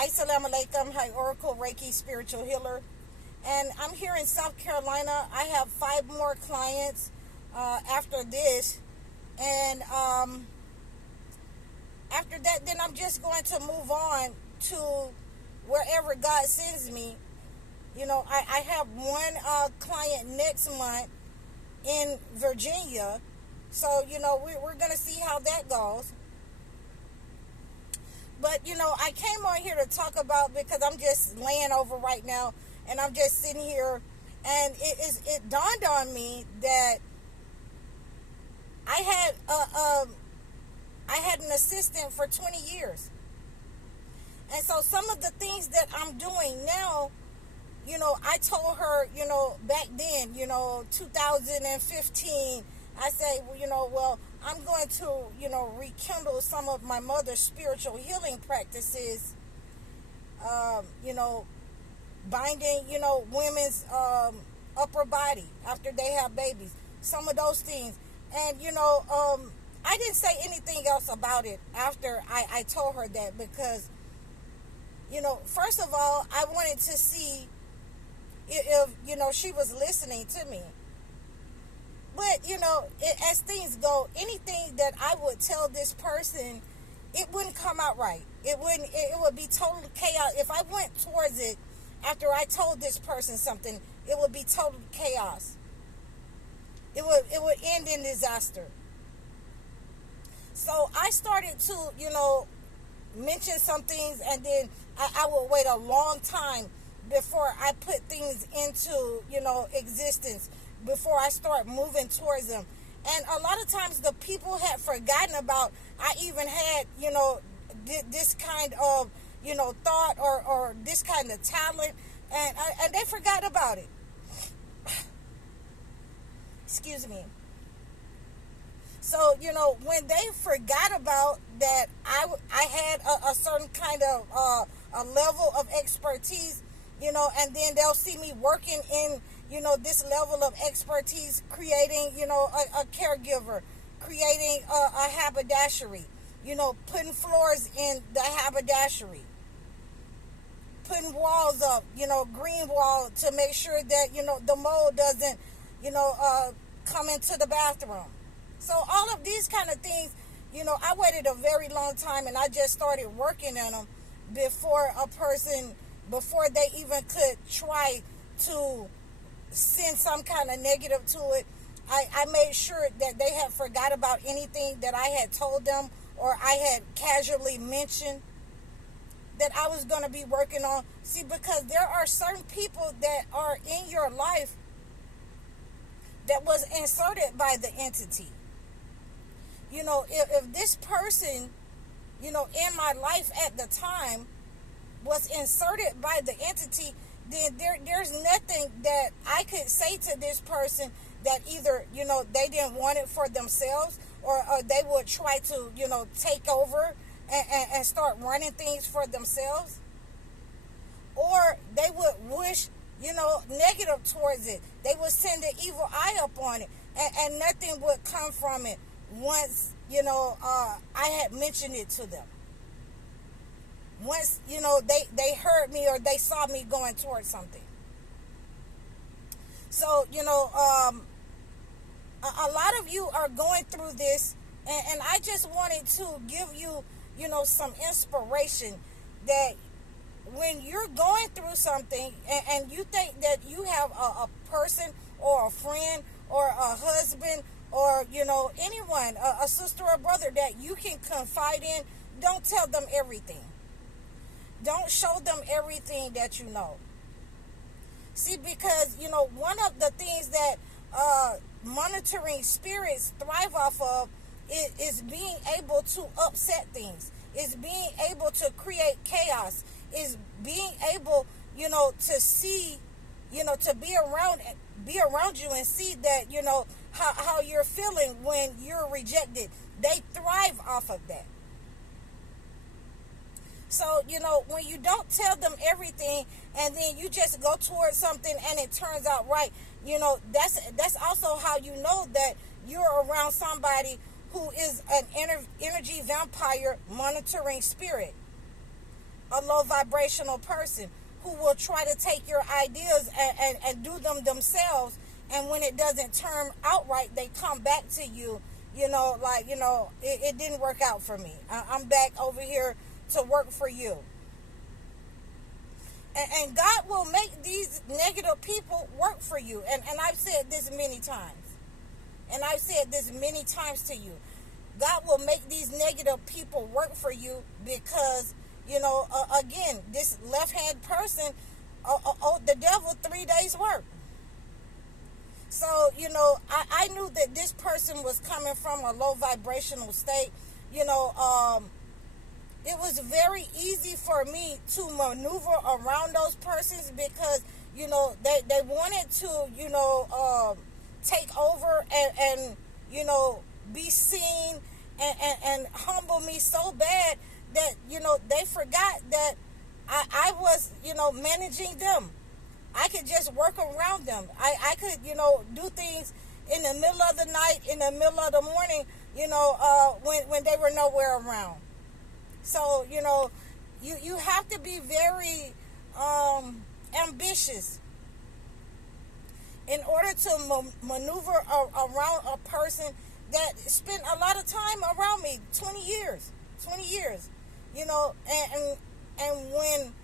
Assalamu alaikum. Hi, Oracle Reiki Spiritual Healer. And I'm here in South Carolina. I have 5 more clients after this. And after that, then I'm just going to move on to wherever God sends me. You know, I have one client next month in Virginia. So, you know, we're going to see how that goes. But, you know, I came on here to talk about, because I'm just laying over right now, and I'm just sitting here, and it dawned on me that I had an assistant for 20 years. And so some of the things that I'm doing now, you know, I told her, you know, back then, you know, 2015, I say, well, I'm going to, you know, rekindle some of my mother's spiritual healing practices, you know, binding, you know, women's upper body after they have babies, some of those things. And, you know, I didn't say anything else about it after I told her that, because, you know, first of all, I wanted to see if you know, she was listening to me. But, you know, as things go, anything that I would tell this person, it wouldn't come out right. It would be total chaos. If I went towards it after I told this person something, it would be total chaos. It would end in disaster. So I started to, you know, mention some things, and then I would wait a long time before I put things into, you know, existence, before I start moving towards them. And a lot of times the people had forgotten about I even had, you know, this kind of, you know, thought or this kind of talent, and they forgot about it. Excuse me. So, you know, when they forgot about that I had a certain kind of a level of expertise, you know, and then they'll see me working in, you know, this level of expertise, creating, you know, a caregiver, creating a haberdashery, you know, putting floors in the haberdashery, putting walls up, you know, green wall to make sure that, you know, the mold doesn't, you know, come into the bathroom. So all of these kind of things, you know, I waited a very long time, and I just started working on them before they even could try to send some kind of negative to it. I made sure that they had forgot about anything that I had told them or I had casually mentioned that I was going to be working on. See, because there are certain people that are in your life that was inserted by the entity. You know, if this person, you know, in my life at the time was inserted by the entity, then there's nothing that I could say to this person that either, you know, they didn't want it for themselves, or they would try to, you know, take over and start running things for themselves, or they would wish, you know, negative towards it. They would send an evil eye up on it, and nothing would come from it once, you know, I had mentioned it to them. Once, you know, they heard me or they saw me going towards something. So, you know, a lot of you are going through this, and I just wanted to give you, you know, some inspiration that when you're going through something and you think that you have a person or a friend or a husband or, you know, anyone, a sister or brother that you can confide in, don't tell them everything. Don't show them everything that you know. See, because, you know, one of the things that monitoring spirits thrive off of is being able to upset things, is being able to create chaos, is being able, you know, to see, you know, to be around you and see that, you know, how you're feeling when you're rejected. They thrive off of that. So, you know, when you don't tell them everything and then you just go towards something and it turns out right, you know, that's also how you know that you're around somebody who is an energy vampire monitoring spirit. A a low vibrational person who will try to take your ideas and do them themselves. And when it doesn't turn out right, they come back to you, like, it didn't work out for me. I'm back over here to work for you. And God will make these negative people work for you. And I've said this many times. And I've said this many times to you. God will make these negative people work for you because, again, this left-hand person owed the devil 3 days' work. So, I knew that this person was coming from a low vibrational state. It was very easy for me to maneuver around those persons because, they wanted to, take over and be seen and humble me so bad that, they forgot that I was, managing them. I could just work around them. I could, do things in the middle of the night, in the middle of the morning, when they were nowhere around. So, you have to be very ambitious in order to maneuver around a person that spent a lot of time around me, 20 years, and when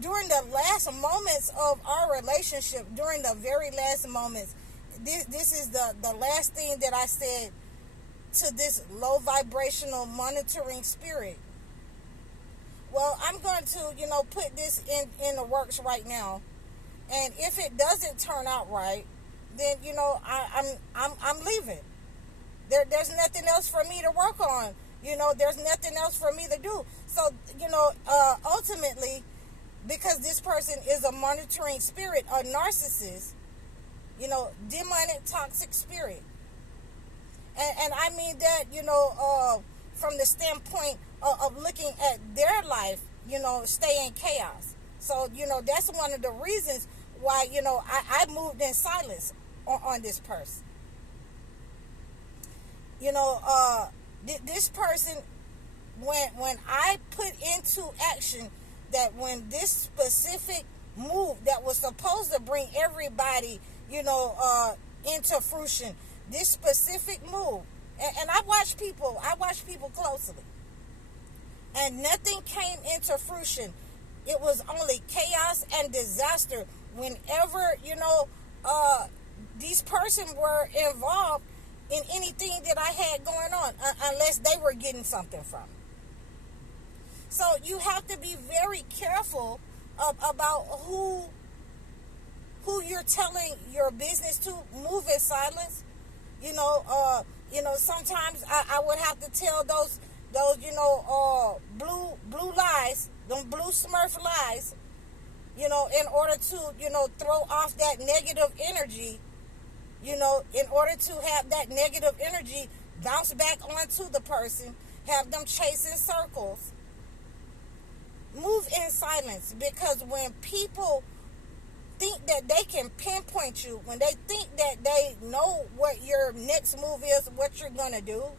during the last moments of our relationship, during the very last moments, this is the last thing that I said to this low vibrational monitoring spirit. Well, I'm going to, put this in the works right now. And if it doesn't turn out right, then, I'm leaving. There's nothing else for me to work on. There's nothing else for me to do. So, ultimately, because this person is a monitoring spirit, a narcissist, demonic, toxic spirit. And I mean that, from the standpoint of looking at their life, stay in chaos. So, that's one of the reasons why, I moved in silence on this person. This person, when I put into action that when this specific move that was supposed to bring everybody, into fruition, this specific move, and I watch people closely, and nothing came into fruition. It was only chaos and disaster whenever, these persons were involved in anything that I had going on, unless they were getting something from it. So you have to be very careful about who you're telling your business to. Move in silence. Sometimes I would have to tell those blue lies, them blue Smurf lies, in order to, throw off that negative energy, in order to have that negative energy bounce back onto the person, have them chasing circles. Move in silence, because when people think that they can pinpoint you, when they think that they know what your next move is, what you're going to do,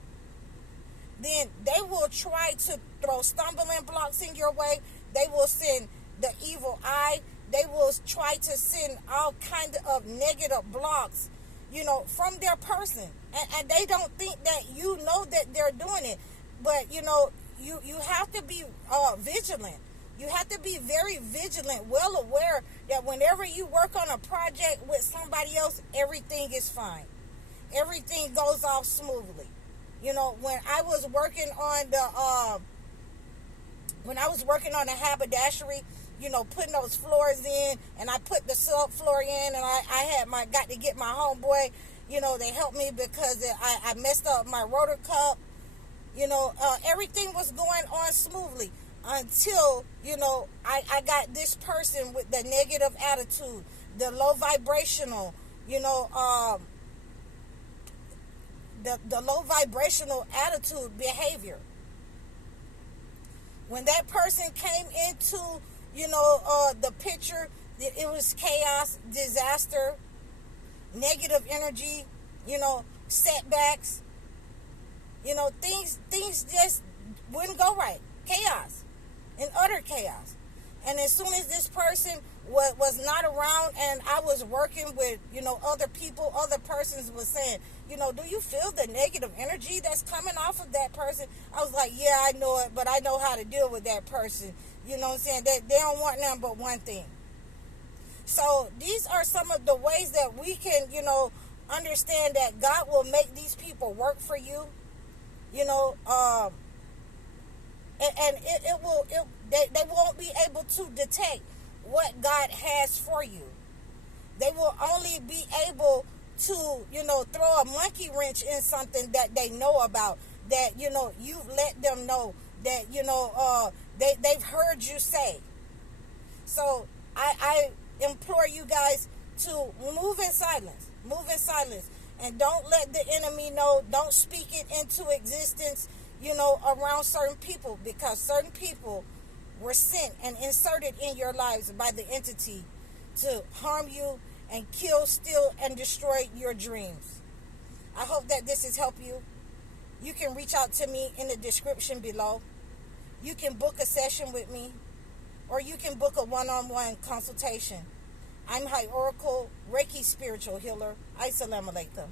then they will try to throw stumbling blocks in your way. They will send the evil eye. They will try to send all kinds of negative blocks, from their person. And they don't think that you know that they're doing it. But, you have to be vigilant. You have to be very vigilant, well aware that whenever you work on a project with somebody else, everything is fine. Everything goes off smoothly. When I was working on the haberdashery, putting those floors in, and I put the subfloor in, and I got to get my homeboy, they helped me because I messed up my rotor cup. Everything was going on smoothly until, I got this person with the negative attitude, the low vibrational, the low vibrational attitude behavior. When that person came into, the picture, it was chaos, disaster, negative energy, setbacks, things just wouldn't go right. Chaos. in utter chaos. And as soon as this person was not around and I was working with, other people, other persons was saying, do you feel the negative energy that's coming off of that person? I was like, yeah, I know it, but I know how to deal with that person. You know what I'm saying? They don't want nothing but one thing. So these are some of the ways that we can, understand that God will make these people work for you. They won't be able to detect what God has for you. They will only be able to, throw a monkey wrench in something that they know about, that, you've let them know, that, they've heard you say. So I implore you guys to move in silence. Move in silence. And don't let the enemy know. Don't speak it into existence, around certain people, because certain people were sent and inserted in your lives by the entity to harm you and kill, steal, and destroy your dreams. I hope that this has helped you. You can reach out to me in the description below. You can book a session with me, or you can book a one-on-one consultation. I'm High Oracle, Reiki spiritual healer. Assalamu alaikum.